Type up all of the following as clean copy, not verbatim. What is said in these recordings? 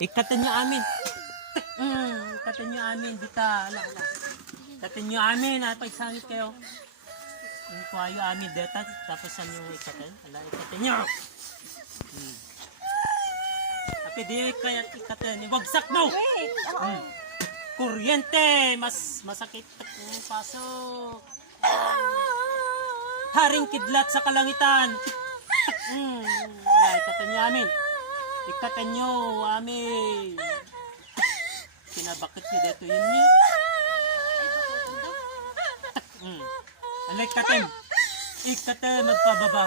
Ikatan nyo amin. Ikatan nyo amin. Dita. Ala. Ikatan nyo amin. Pagsangit kayo. Yung kwayo amin deta. Tapos saan yung ikatan? Ala, ikatan nyo. Tapi di kaya ikatan. Wagsak mo. Wait! Kuryente. Masakit yung pasok. Haring kidlat sa kalangitan. Ala, ikatan nyo amin. Ikatan nyo amin. Kinabakit nyo dito yun niya. Ala, ikatin. Ikatin, magpababa.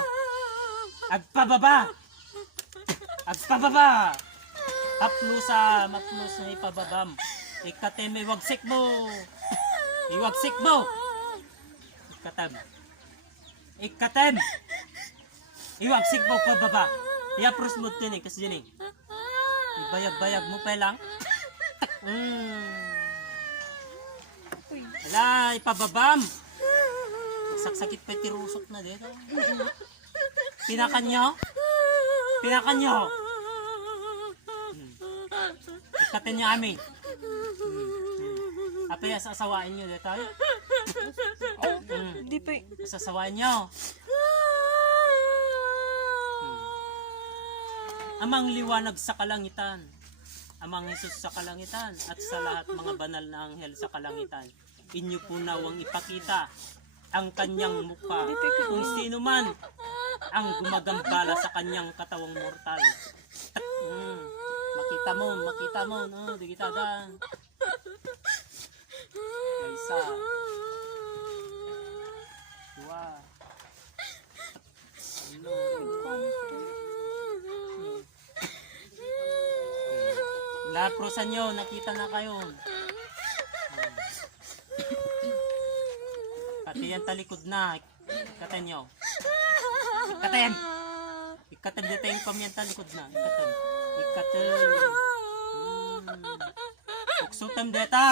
Agpababa. Agpababa. Haplusa, maplus na ipababam. Ikatin, may wagsik mo. Iwagsik mo. Ikatin. Ikatin. Iwagsik mo, pababa. I-apros mo din kasi din ibayag-bayag mo pa lang. Ala, ipababam. Saksakit pa tirusok na dito. Pinakan nyo? Pinakan nyo? Ikatin nyo amin. Apaya sasawain nyo dito. Hindi pa Sasawain nyo. Amang liwanag sa kalangitan, amang Jesus sa kalangitan, at sa lahat mga banal na anghel sa kalangitan, inyo po nawang ipakita ang kanyang mukha kung sino man ang gumagambala sa kanyang katawang mortal. Makita mo, no, di kita dan. Isa, dua, laprosan nyo, nakita na kayo. Pati yan talikod na. Ikatin nyo. Ikatin. Ikatin dito yung pamyan talikod na. Ikatin. Ikatin. Uksutam dito.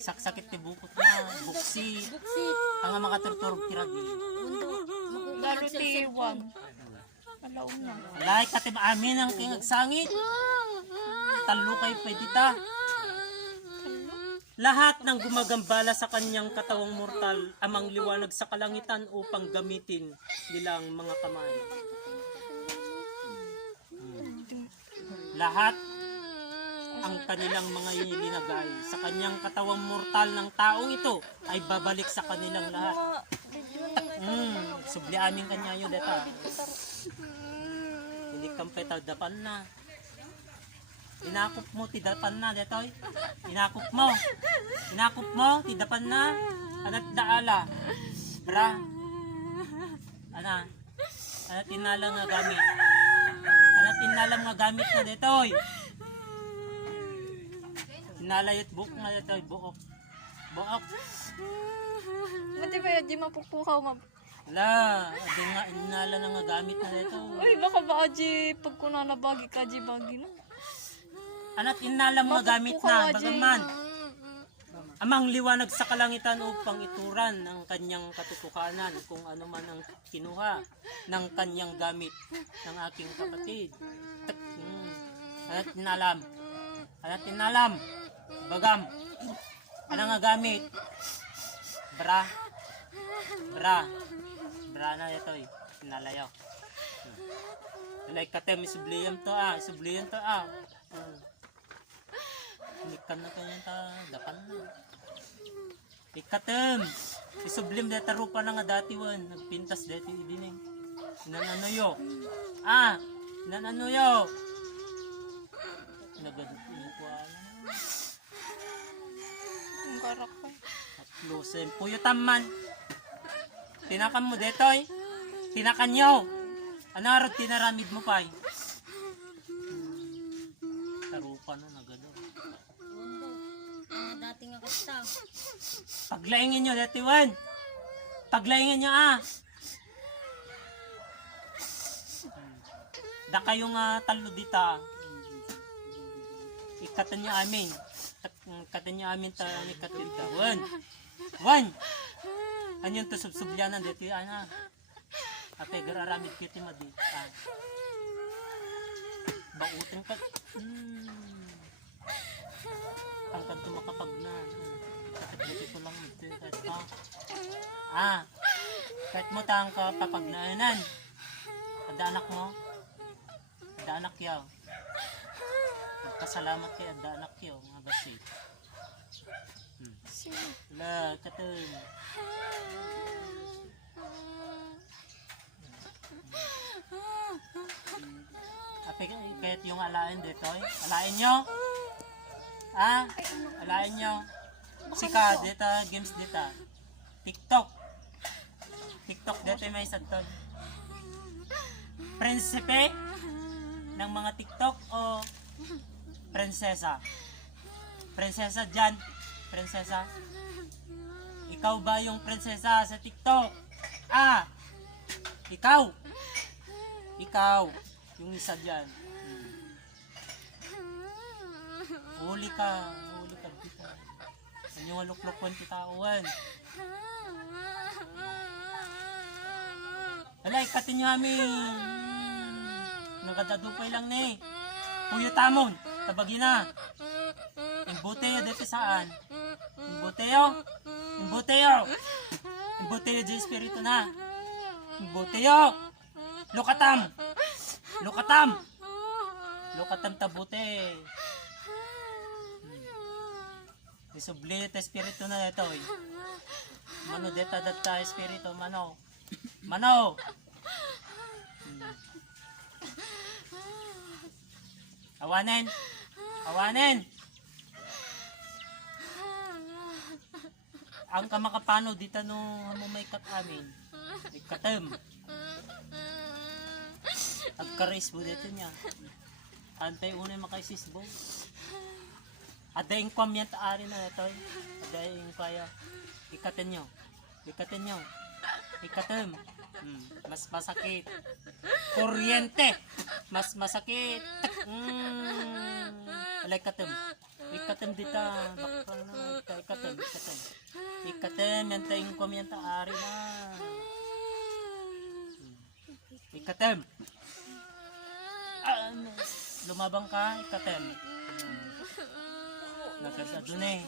Saksakit ti bukot na. Buksi. Ang makaturturog tiragi. lalo tiwag. Alaom na. Alay, katib amin ang kingagsangit. Talo kayo pwede ta. Lahat ng gumagambala sa kanyang katawang mortal, amang liwanag sa kalangitan upang gamitin nila ang mga kamay. Lahat ang kanilang mga ilinagay sa kanyang katawang mortal ng taong ito ay babalik sa kanilang lahat. Subliamin kanya yun deta. Hindi kampay dapan na. Inakop mo tidapan na detoy. Inakop mo tidapan na. Anat daala. Bra. Ana tinala nga gamit. Ana tinalam nga gamit na detoy. Tinalayot buok nga detoy, buok. Mati ba di mapupukaw mab. Ala, adi nga inala na nga gamit na detoy. Uy, baka ba aji pag kunana bagi ka aji bagi na. Anat inalam nga gamit na, bagaman. Amang liwanag sa kalangitan upang ituran ang kanyang katutukanan kung ano man ang kinuha ng kanyang gamit ng aking kapatid. Anat inalam, bagam. Ano nga gamit? Bra na ito eh. Pinalayo. Like katem, isubliyam to ah. Ikan na kayo ta, dapan na. Ikatem, isublim data rupa na nga dati wan. Nagpintas dati din eh. Nananoyo. Nananoyo. Nagadot ko Ang karak pa. Lusen, puyo taman. Tinakan mo detoy. Tinakan nyo. Ano arot tinaramid mo pa eh. Tarupa na nagado. Dati nga kasta. Paglaingin nyo dati wan. Paglaingin nyo ah. Da kayong talo dita. Ikatan nyo amin. Ikatan nyo amin ta ikatan dita. Wan. Anyong to subsubyanan dito ana. Ate, gararamid kita madi. Bautong ka. Ang kanto makapag na. Kapit ko lang ito. Kahit mo tang kapapagnaanan. Ada anak mo. Ada anak yaw. Nagpasalamat kay ada anak yaw. Mga basi. Wala, katun. Ape, kahit yung alain dito, alain nyo? Alain nyo? Sika, dito, games dito. TikTok. TikTok dito may sadtod. Prinsipe ng mga TikTok o prinsesa? Prinsesa dyan. Prinsesa. Ikaw ba yung prinsesa sa TikTok? Ikaw. Ikaw. Yung isa dyan. Huli ka. Huli ka dito. Ano yung aluklokon kitauan? Alay, katin nyo amin. Nagadadupay lang ni. Puyo tamon. Tabagi na. Imboteyo dito saan? Imboteyo. Imboteyo. Imboteyo di espiritu na. Imboteyo. Lukatam. Lukatam. Lukatam tabute. Isublit espiritu na ito. Mano deta data espiritu. Mano. Mano. Awanin. Awanin. Ang kamakapano dito no may kat amin. Ikatem. Agkaris mo dito niya. Antay unay makaisisbo. Adaing kwam yan taari na ito. Adaing kaya. Ikatin nyo. Ikatin nyo. Ikatem. Mas masakit. Kuryente. Mas masakit. Alay katem. Ikatem dita. Bakal na. Ikatem. Ikatem. Ikatem. Yan tayong kwam yan taari na. Ikatem. Lumabang ka. Ikatem. Nagkasado na eh.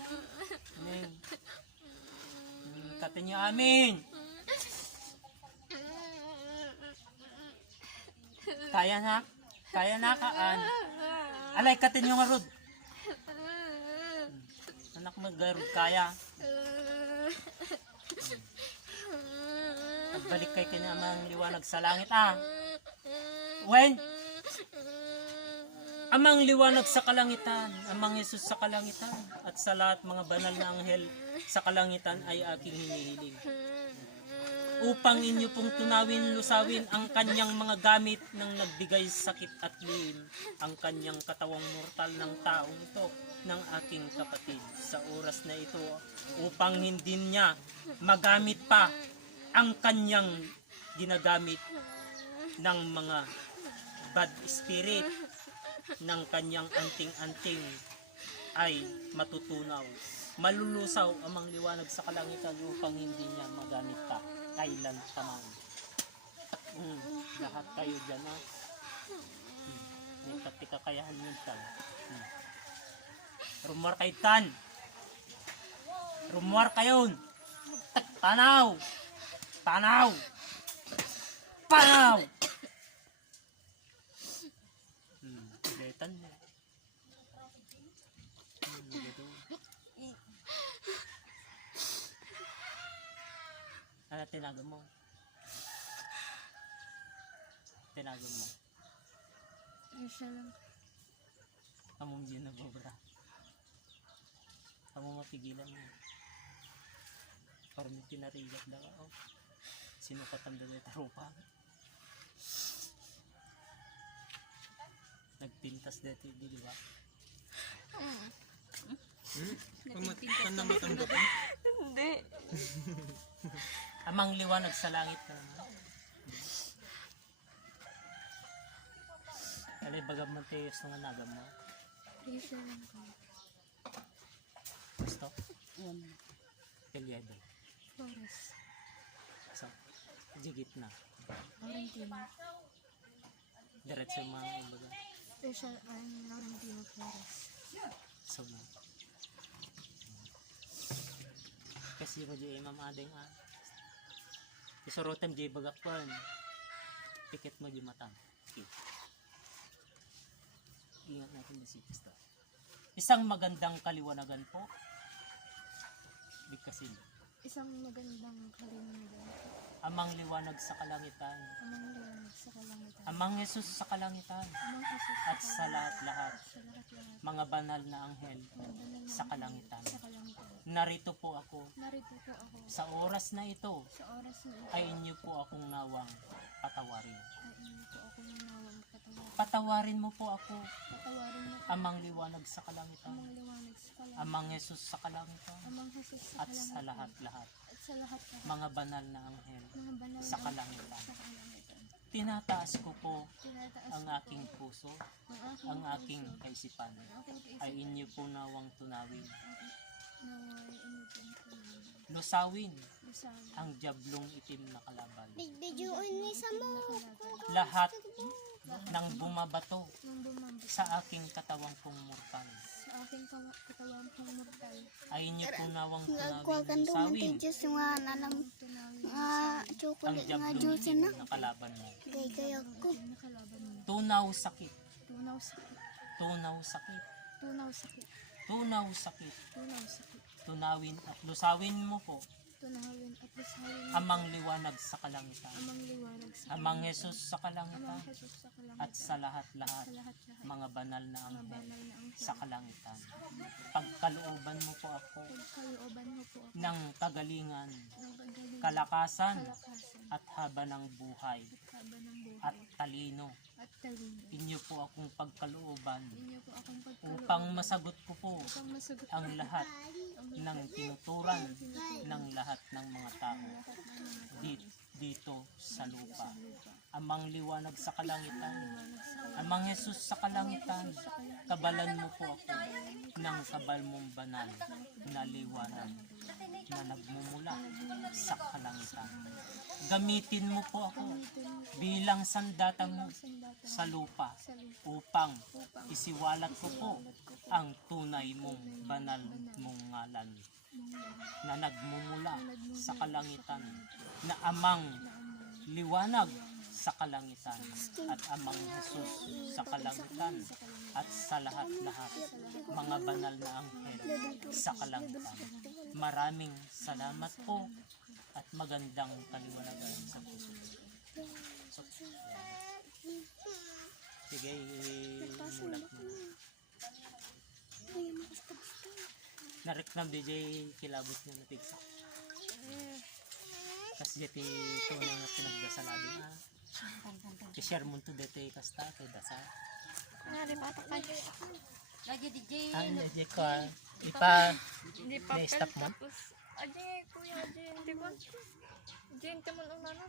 Ikatem nyo amin. Kaya na? Kaya na kaan? Alay, katin yung arod. Anak mag-arod, kaya. Pagbalik kay kinamang liwanag sa langit, When? Amang liwanag sa kalangitan, amang Yesus sa kalangitan, at sa lahat mga banal na anghel sa kalangitan ay aking hinihiling. Upang inyo pong tunawin, lusawin ang kanyang mga gamit ng nagbigay sakit at lihim, ang kanyang katawang mortal ng taong ito ng aking kapatid sa oras na ito, upang hindi niya magamit pa ang kanyang ginagamit ng mga bad spirit ng kanyang anting-anting ay matutunaw. Malulusaw amang liwanag sa kalangitan upang hindi niya magamit pa kailan taman. Lahat kayo dyan may katikakayahan minsan. Rumor kay tan. Rumor kayon. Tanaw. Tanaw. Panaw. Betan mo. Ano tinago mo? Tinago mo. Isa lang. Among din na bobra. Among mapigilan mo. Parang pinarigat daw ako. Sino katanda na tarupa? Nagpintas dito, di ba? Pamatikan na matanda ka? Hindi. Amang liwanag sa langit ka naman. Alay bagam man teyos nga nagam mo. Isa lang ko. Gusto? Pelyado. Flores. So, Jigit na. Laurentino. Diretso mga ibaga. Special Laurentino Flores. So na. Kasi mo di imam adeng Isurutem di bagakpan. Pikit mo di matang. Okay. Ingat natin na si Krista. Isang magandang kaliwanagan po. Bigkasin. Isang magandang kalimutan. Amang liwanag sa kalangitan. Amang liwanag sa kalangitan. Amang Yesus sa kalangitan. Amang Jesus At sa lahat-lahat. sa lahat-lahat. Mga banal na anghel Mga banal na sa anghel kalangitan. Sa kalangitan. Narito po ako. Narito po ako. Sa oras na ito Sa oras na ito ay inyo po akong nawang patawarin. ay inyo po ako nanawang patawarin. Patawarin mo po ako. Patawarin mo po Amang liwanag sa kalangitan. amang liwanag sa kalangitan. Amang Yesus sa kalangitan. Amang Jesus sa At kalangitan. sa lahat-lahat. At sa lahat-lahat. Mga banal na anghel Mga banal sa na kalangitan. sa kalangitan. Tinataas ko po Tinataas ang ko aking puso, ang aking ang aking puso, kaisipan. ang aking kaisipan. Ay inyo po nawang tunawin. Naway inyo po ang Lusawin Lusawi. ang diablong itim na kalaban. Bidyoon ni sa mo. Lahat ng bumabato Nung bumabot sa aking katawang pong mortal. sa aking katawan pang mortal, Ay inyo po nawang Nagkuha tunawin. kan doon Lusawin ng Diyos nga nalam tunawin nga ang chocolate nga diablong juice itim na. na kalaban mo. Kay kaya ko. na kalaban mo. Tunaw sakit. Tunaw sakit. Tunaw sakit. Tunaw sakit. Tunaw sakit. Tunaw sakit. Tunawin at lusawin mo po Tunawin at lusawin mo amang liwanag sa kalangitan. amang liwanag sa Amang Jesus sa amang kalangitan. Jesus sa kalangitan. At sa lahat-lahat sa lahat-lahat. mga banal na Mga anghel banal na anghel. sa kalangitan. Pagkalooban mo po ako Pagkalooban mo po ako ng kagalingan, ng kagaling, kalakasan kalakasan, at haba ng buhay at haba ng buhay, at talino. at talino. Inyo po akong pagkalooban Inyo po akong pagkalooban upang masagot ko po upang masagot ang lahat ang ng tinuturan ng lahat ng mga tao lahat ng mga dito sa lupa. lupa. Amang liwanag sa kalangitan, Liwanag sa kalangitan. amang Jesus sa kalangitan, kabalan mo po ako ng kabal mong banal na liwanag na nagmumula sa kalangitan. Gamitin mo po ako bilang sandata mo Sandata sa lupa sa lupa upang upang isiwalat ko po ang tunay mong banal mong ngalan na nagmumula sa kalangitan, na amang liwanag sa kalangitan at amang Jesus sa kalangitan at sa lahat-lahat mga banal na anghel sa kalangitan. Maraming salamat po at magandang kaliwanagan sa puso. So, sige, mulat mo. Narik na DJ kilabot niya na tigsa. Kasi dito ito na nga pinagdasalabi na. I-share mo ito dito kasta kay dasa. Nari patak kayo. Lagi DJ. Ano DJ ko Hindi pa Na-stop mo? tapos. Ajay kuya, ajay hindi ba? Ajay teman unana.